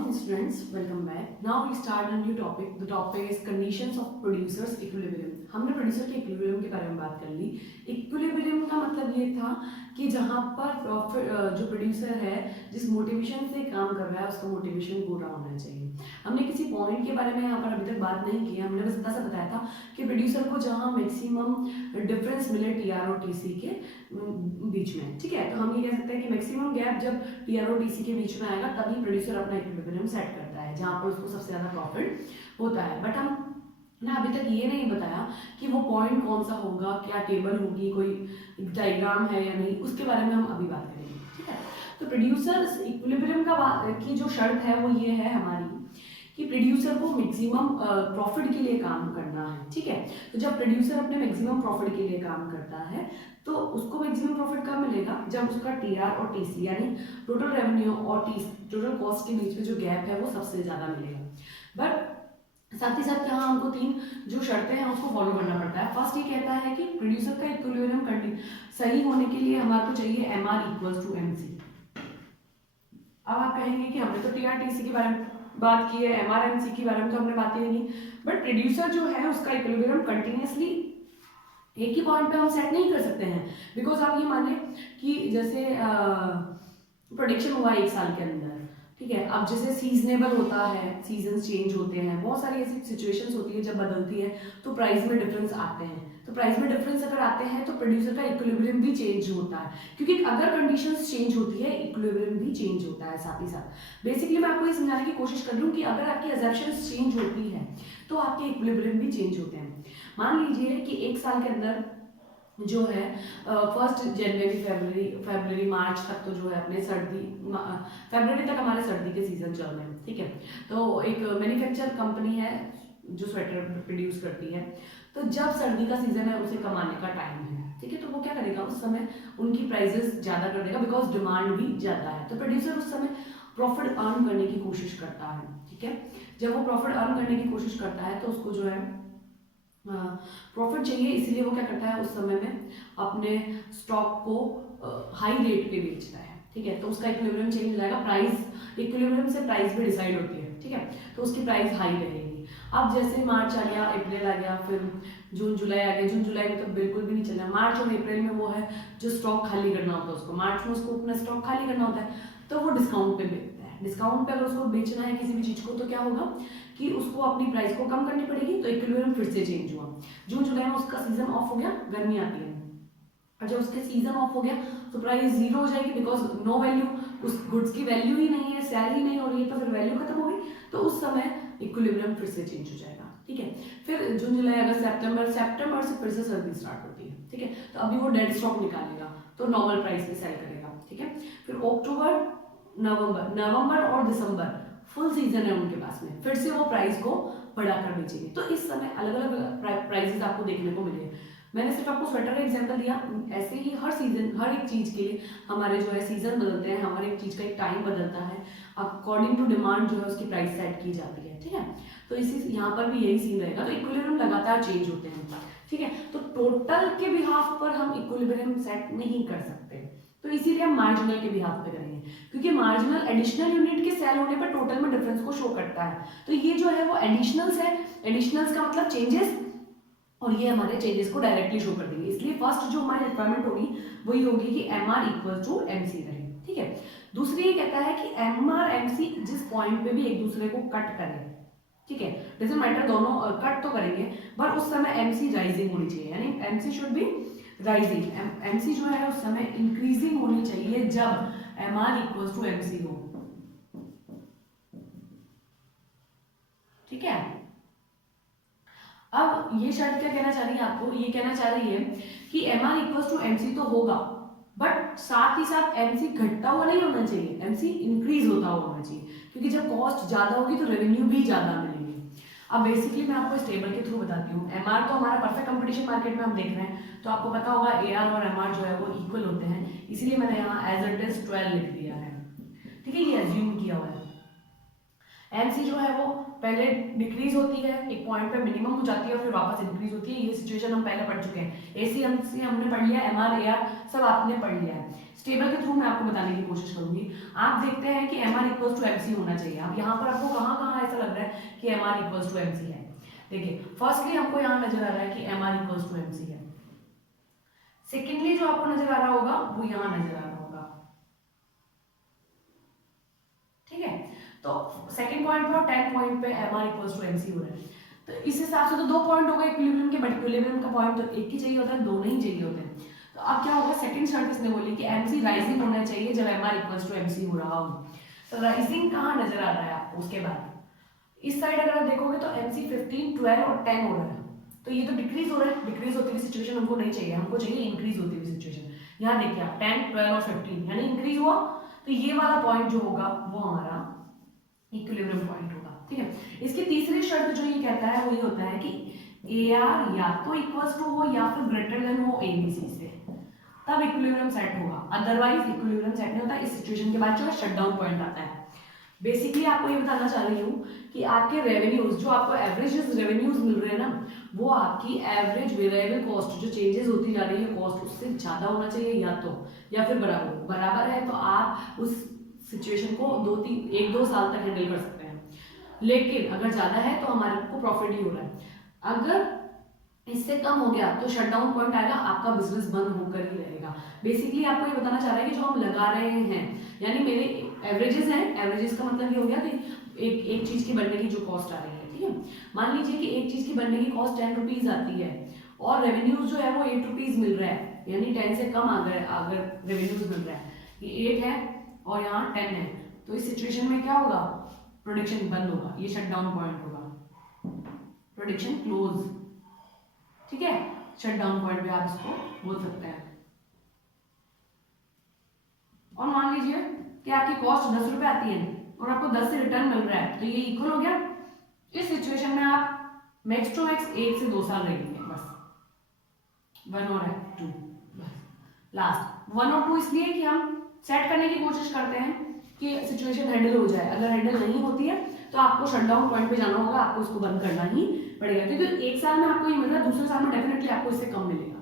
morning students, welcome back. Now we start a new topic. The topic is conditions of producers equilibrium. हमने producer के equilibrium के बारे में बात कर ली. इक्विलिब्रियम का मतलब ये था कि जहाँ पर प्रॉफिट जो प्रोड्यूसर है जिस मोटिवेशन से काम कर रहा है उसका मोटिवेशन पूरा होना चाहिए. हमने किसी पॉइंट के बारे में यहाँ पर अभी तक बात नहीं की. हमने बस इतना सा बताया था कि प्रोड्यूसर को जहाँ मैक्सिमम डिफरेंस मिले टीआर और टीसी के बीच में. ठीक है, तो हम ये कह सकते हैं कि मैक्सिमम गैप जब टीआर और टीसी के बीच में आएगा तभी प्रोड्यूसर अपना इक्विलिब्रियम सेट करता है जहाँ पर उसको सबसे ज़्यादा प्रॉफिट होता है. बट हम ना अभी तक ये नहीं बताया कि वो पॉइंट कौन सा होगा, क्या टेबल होगी, कोई डायग्राम है या नहीं, उसके बारे में हम अभी बात करेंगे. ठीक है, तो प्रोड्यूसर इक्विलिब्रियम की जो शर्त है वो ये है हमारी कि प्रोड्यूसर को मैक्सिमम प्रॉफिट के लिए काम करना है. ठीक है, तो जब प्रोड्यूसर अपने मैक्सिमम प्रॉफिट के लिए काम करता है तो उसको मैक्सिमम प्रॉफिट कब मिलेगा, जब उसका टीआर और टीसी यानी टोटल रेवेन्यू और टोटल कॉस्ट के बीच में जो गैप है वो सबसे ज़्यादा मिलेगा. बट साथ ही साथ यहाँ हमको तीन जो शर्तें हैं उसको फॉलो करना पड़ता है. फर्स्ट ये कहता है कि प्रोड्यूसर का इक्विलिब्रियम सही होने के लिए हमारे को चाहिए एमआर इक्वल्स टू एमसी. अब आप कहेंगे कि हमने तो टीआर टीसी के बारे में बात की है, एमआर एमसी के बारे में तो हमने बात ही नहीं. बट प्रोड्यूसर जो है उसका इक्विलिब्रियम कंटिन्यूसली एक ही पॉइंट पे हम सेट नहीं कर सकते हैं. बिकॉज आप ये माने कि जैसे प्रोडक्शन हुआ एक साल के अंदर. ठीक है, अब जैसे सीजनेबल होता है, सीजन चेंज होते हैं, बहुत सारी ऐसी सिचुएशंस होती है जब बदलती है तो प्राइस में डिफरेंस आते हैं. तो प्राइस में डिफरेंस अगर आते हैं तो प्रोड्यूसर का इक्विलिब्रियम भी चेंज होता है, क्योंकि अगर कंडीशंस चेंज होती है इक्विलिब्रियम भी चेंज होता है साथ ही साथ. बेसिकली मैं आपको ये समझाने की कोशिश कर रही हूँ कि अगर आपकी अजम्पशंस चेंज होती है तो आपके इक्विलिब्रियम भी चेंज होते हैं. मान लीजिए कि एक साल के अंदर जो है 1 जनवरी फरवरी मार्च तक तो जो है अपने फरवरी तक हमारे सर्दी के सीजन चल रहे हैं. ठीक है, तो एक मैन्युफैक्चर कंपनी है जो स्वेटर प्रोड्यूस करती है. तो जब सर्दी का सीजन है उसे कमाने का टाइम है. ठीक है, तो वो क्या करेगा, उस समय उनकी प्राइसेस ज़्यादा कर देगा बिकॉज डिमांड भी ज़्यादा है. तो प्रोड्यूसर उस समय प्रॉफिट अर्न करने की कोशिश करता है. ठीक है, जब वो प्रॉफिट अर्न करने की कोशिश करता है तो उसको जो है प्रॉफिट चाहिए, इसलिए वो क्या करता है उस समय में अपने स्टॉक को हाई रेट पे बेचता है. ठीक है, तो उसका इक्विलिब्रियम चेंज हो जाएगा. प्राइस इक्विलिब्रियम से प्राइस भी डिसाइड होती है. ठीक है, तो उसकी प्राइस हाई रहेगी. अब जैसे मार्च आ गया, अप्रैल आ गया, फिर जून जुलाई आ गया. जून जुलाई में तो बिल्कुल भी नहीं चल रहा. मार्च और अप्रैल में वो है जो स्टॉक खाली करना होता है उसको. मार्च में उसको अपना स्टॉक खाली करना होता है तो वो डिस्काउंट पे बेचता है. डिस्काउंट पे अगर उसको बेचना है किसी भी चीज़ को तो क्या होगा कि उसको अपनी प्राइस को कम करनी पड़ेगी. तो इक्विलिब्रियम फिर से चेंज हुआ. जून जुलाई में उसका सीजन ऑफ हो गया, गर्मी आती है. और जब उसके सीजन ऑफ हो गया तो प्राइस जीरो हो जाएगी बिकॉज नो वैल्यू, उस गुड्स की वैल्यू ही नहीं है, सेल ही नहीं हो रही है, तो फिर वैल्यू खत्म हो गई. तो उस समय इक्विलिब्रियम फिर से चेंज हो जाएगा. ठीक है, फिर जून जुलाई अगस्त सितंबर से फिर से सर्दी स्टार्ट होती है. ठीक है, तो अभी वो डेड स्टॉक निकालेगा तो नॉर्मल प्राइस पे सेल करेगा. ठीक है, फिर अक्टूबर नवंबर और दिसंबर फुल सीजन है उनके पास में, फिर से वो प्राइस को बढ़ाकर बेचेंगे. तो इस समय अलग अलग प्राइसेस आपको देखने को मिले. मैंने सिर्फ आपको स्वेटर का एग्जांपल दिया. ऐसे ही हर सीजन हर एक चीज़ के लिए हमारे जो है सीजन बदलते हैं, हमारे एक चीज़ का एक टाइम बदलता है, अकॉर्डिंग टू डिमांड जो है उसकी प्राइस सेट की जाती है. ठीक है, तो इसी यहाँ पर भी यही सीन रहेगा. तो इक्विलिब्रियम लगातार चेंज होते हैं. ठीक है, तो टोटल के बिहाफ पर हम इक्विलिब्रियम सेट नहीं कर सकते, तो इसीलिए हम मार्जिनल के बिहाफ पे करेंगे, क्योंकि मार्जिनल एडिशनल यूनिट के सेल होने पर टोटल में डिफरेंस को शो करता है. तो ये जो है वो एडिशनल्स है. एडिशनल्स का मतलब चेंजेस, और ये हमारे चेंजेस को डायरेक्टली शो कर देंगे. इसलिए फर्स्ट जो हमारी रिक्वायरमेंट होगी वही होगी कि M R equal to M C रहे. ठीक है, दूसरी ये कहता है कि एम आर एम सी जिस पॉइंट पे भी एक दूसरे को कट करें. ठीक है, डजंट मैटर, दोनों कट तो करेंगे पर उस समय एम सी राइजिंग होनी चाहिए, यानी M C should be rising. M C जो है उस समय इंक्रीजिंग होनी चाहिए जब M R equal to M C हो. ठीक है, अब ये शर्त क्या कहना चाह रही है आपको, ये कहना चाह रही है कि M R equal to M C तो होगा बट साथ ही साथ एम सी घटता हुआ नहीं होना चाहिए, एम सी इंक्रीज होता हुआ होना चाहिए, क्योंकि जब कॉस्ट ज्यादा होगी तो रेवेन्यू भी ज्यादा मिलेगी. अब बेसिकली मैं आपको इस टेबल के थ्रू बताती हूँ. एम आर तो हमारा परफेक्ट कंपटीशन मार्केट में हम देख रहे हैं, तो आपको पता होगा ए आर और एम आर जो है वो इक्वल होते हैं, इसीलिए मैंने यहाँ एज इट इज 12 लिख दिया है. ठीक है, ये एज्यूम किया हुआ है. एम सी जो है वो पहले डिक्रीज होती है, एक पॉइंट पे मिनिमम हो जाती है और फिर वापस इंक्रीज होती है। ये सिचुएशन हम पहले पढ़ चुके हैं। एसीएमसी हमने पढ़ लिया, एमआर एआर सब आपने पढ़ लिया है। स्टेबल के थ्रू मैं आपको बताने की कोशिश करूंगी। आप देखते हैं कि एमआर इक्वल्स टू एमसी होना चाहिए। अब यहाँ पर आपको कहाँ कहाँ ऐसा लग रहा है कि एमआर इक्वल्स टू एमसी है? देखिए, फर्स्टली हमको यहाँ नजर आ रहा है कि एमआर इक्वल्स टू एमसी है। सेकेंडली जो आपको नजर आ रहा होगा वो यहाँ नजर आ रहा होगा, ठीक है। तो सेकंड पॉइंट पे और 10 पॉइंट पे एमआर इक्वल्स टू एमसी हो रहा है। तो इस हिसाब से तो 2 पॉइंट हो गए इक्विलिब्रियम के, बट इक्विलिब्रियम का पॉइंट तो एक ही चाहिए होता है, दो नहीं चाहिए होते हैं। तो अब क्या होगा, सेकंड शर्त इसने बोली कि एमसी राइजिंग होना चाहिए जब एमआर इक्वल्स टू एमसी हो रहा हो। तो राइजिंग कहाँ नजर आ रहा है आपको? उसके बाद इस साइड अगर आप देखोगे तो एमसी 15, 12 और 10 हो रहा है। तो ये तो डिक्रीज हो रहा है, डिक्रीज होती हुई सिचुएशन हमको नहीं चाहिए, हमको चाहिए इंक्रीज होती हुई सिचुएशन। यहाँ देखिए आप 10, 12 और 15 यानी इंक्रीज हुआ, तो ये वाला पॉइंट जो होगा वो हमारा इक्विलिब्रियम पॉइंट होगा, ठीक है। इसकी तीसरी शर्त जो ये कहता है वो ये होता है कि AR या तो इक्वल्स टू हो या फिर ग्रेटर देन हो ABC से, तब इक्विलिब्रियम सेट होगा, अदरवाइज इक्विलिब्रियम सेट नहीं होता। इस सिचुएशन के बाद जो है शटडाउन पॉइंट आता है। बेसिकली आपको ये बताना चाह रही हूँ कि आपके रेवेन्यूज जो आपको एवरेज रेवेन्यूज मिल रहे हैं ना, वो आपकी एवरेज वेरिएबल कॉस्ट जो चेंजेस होती जा रही है कॉस्ट, उससे ज्यादा होना चाहिए या फिर बराबर है, तो आप उस सिचुएशन को 1-2 साल तक हैंडल कर सकते हैं। लेकिन अगर ज्यादा है तो हमारे को प्रॉफिट ही हो रहा है। अगर इससे कम हो गया तो शटडाउन पॉइंट आएगा, आपका बिजनेस बंद होकर ही रहेगा। बेसिकली आपको ये बताना चाह रहा है कि जो हम लगा रहे हैं, यानी मेरे एवरेजेस हैं, एवरेजेस का मतलब ये हो गया कि एक चीज की बनने की जो कॉस्ट आ रही है, ठीक है। मान लीजिए कि एक चीज की बनने की कॉस्ट 10 रुपीज आती है और रेवेन्यूज जो है वो 8 रुपीज मिल रहा है, यानी 10 से कम अगर रेवेन्यूज मिल रहा है, ये 8 है और यहाँ 10 है, तो इस सिचुएशन में क्या होगा, प्रोडक्शन बंद होगा, ये शटडाउन पॉइंट होगा, प्रोडक्शन क्लोज, ठीक है। शटडाउन पॉइंट पे आप इसको बोल सकते हैं। और मान लीजिए कि आपकी कॉस्ट 10 रुपए आती है और आपको 10 से रिटर्न मिल रहा है, तो ये इक्वल हो गया। इस सिचुएशन में आप मैक्स टू मैक्स 1 से 2 साल रहेंगे, बस 1 और 2, बस लास्ट 1 और 2, इसलिए कि हम सेट करने की कोशिश करते हैं कि सिचुएशन हैंडल हो जाए। अगर हैंडल नहीं होती है तो आपको शटडाउन पॉइंट पे जाना होगा, आपको उसको बंद करना ही पड़ेगा, क्योंकि एक साल में आपको ये मिल रहा है, दूसरे साल में डेफिनेटली आपको इससे कम मिलेगा।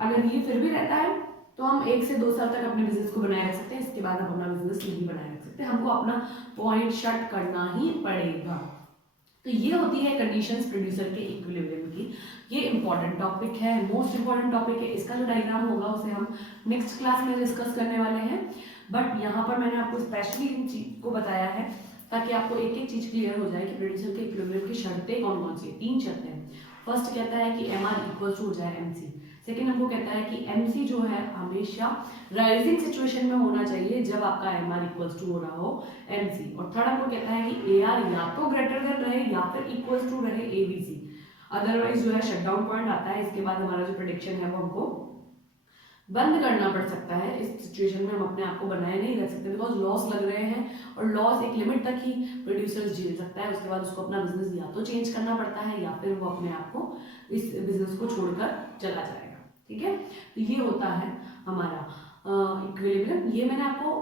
अगर ये फिर भी रहता है तो हम 1 से 2 साल तक अपने बिजनेस को बनाए रख सकते हैं, इसके बाद हम अपना बिजनेस नहीं बनाए रख सकते, हमको अपना पॉइंट शट करना ही पड़ेगा। तो ये होती है कंडीशंस प्रोड्यूसर के इक्विलिब्रियम की। ये इंपॉर्टेंट टॉपिक है, मोस्ट इंपॉर्टेंट टॉपिक है। इसका जो डायग्राम होगा उसे हम नेक्स्ट क्लास में डिस्कस करने वाले हैं, बट यहाँ पर मैंने आपको स्पेशली इन चीज को बताया है ताकि आपको एक एक चीज क्लियर हो जाए कि प्रोड्यूसर के इक्विलिब्रियम की शर्तें कौन कौन सी है। 3 शर्तें हैं। फर्स्ट कहता है कि एमआर इक्वल टू हो जाए एमसी। सेकेंड हमको कहता है कि एमसी जो है हमेशा राइजिंग सिचुएशन में होना चाहिए जब आपका एमआर इक्वल्स टू हो रहा हो एमसी। और थर्ड हमको कहता है कि एआर या तो ग्रेटर देन रहे या फिर इक्वल्स टू रहे एबीसी, अदरवाइज जो है शटडाउन पॉइंट आता है। इसके बाद हमारा जो प्रेडिक्शन है वो हमको बंद करना पड़ सकता है। इस सिचुएशन में हम अपने आप को बनाए नहीं रख सकते, बिकॉज लॉस लग रहे हैं और लॉस एक लिमिट तक ही प्रोड्यूसर्स झेल सकता है। उसके बाद उसको अपना बिजनेस या तो चेंज करना पड़ता है या फिर वो अपने आप को इस बिजनेस को छोड़कर चला जाएगा, ठीक है। तो ये होता है हमारा इक्विलिब्रियम। ये मैंने आपको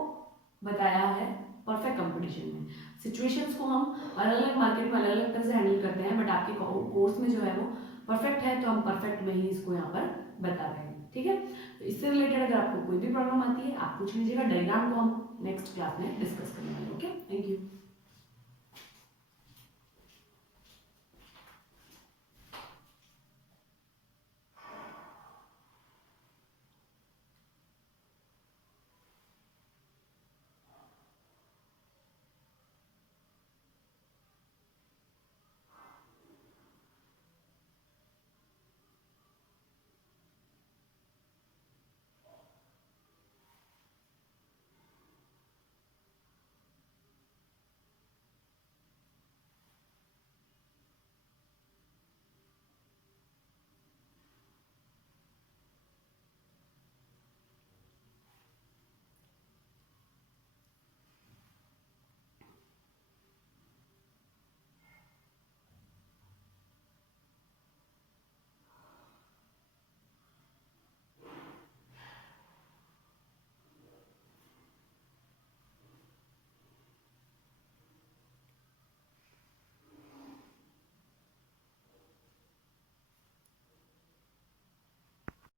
बताया है परफेक्ट कंपटीशन में। सिचुएशंस को हम अलग अलग मार्केट में अलग अलग तरह से हैंडल करते हैं, बट आपके कोर्स में जो है वो परफेक्ट है, तो हम परफेक्ट में ही इसको यहाँ पर बता रहे हैं, ठीक है। तो इससे रिलेटेड अगर आपको कोई भी प्रॉब्लम आती है आप पूछ लीजिएगा। डायग्राम को हम नेक्स्ट क्लास में डिस्कस करने वाले हैं। Okay, thank you.